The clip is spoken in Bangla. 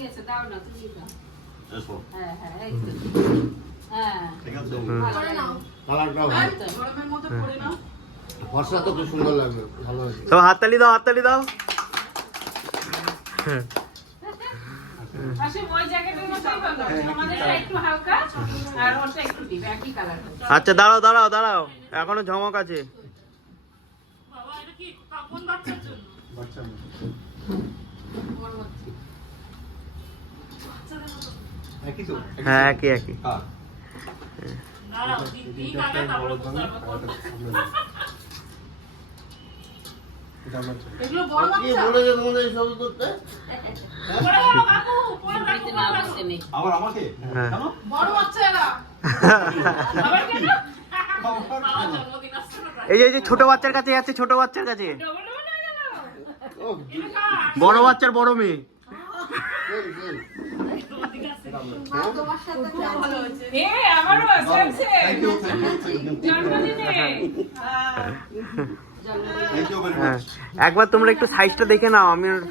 গেছে, দাও না তুমি দাও। এসো। হ্যাঁ হ্যাঁ এই তো। হ্যাঁ ঠিক আছে। করে নাও। কালারটাও ভালো। গরমের মধ্যে পরে নাও। ফর্সা তো খুব সুন্দর লাগবে, ভালো আছে। তো হাততালি দাও, হাততালি দাও। আসলে ওই জ্যাকেটের মতোই ভালো, আমাদেরটা একটু হালকা আর ওটা একটু ডিপ, একই কালার। আচ্ছা দাঁড়াও দাঁড়াও দাঁড়াও, এখনো ঝমক আছে। বাবা এটা কি কাপন বাচ্চার জন্য? বাচ্চা মেয়ে। আমার মধ্যে। একই তো? হ্যাঁ একই একই। হ্যাঁ। দাঁড়াও, দিই কালার তারপরে বুঝতে পারবো। এগুলো বড় কি বাচ্চা? বলেছে তোমাদের এই ছবি করতে? পরে বলো কাকু, পরে কাকু বলছে নেই। আবার আমাকে? হ্যাঁ। কেন? বড় বাচ্চা এরা। আবার কেন? বাবা জন্মদিন আসছে না তাই। এই যে ছোট বাচ্চার কাছে যাচ্ছে, ছোট বাচ্চার কাছে। ডবল ডবল হয়ে গেল। ও, এটা কার? বড় বাচ্চার বড় মেয়ে। সেই, সেই। ভালো হয়েছে। এ আমারও আছে। Thank you, thank you, thank you. জন্মদিনে। Thank you very হ্যাঁ much. একবার তোমরা একটু সাইজটা দেখে নাও, আমি ওর কাছে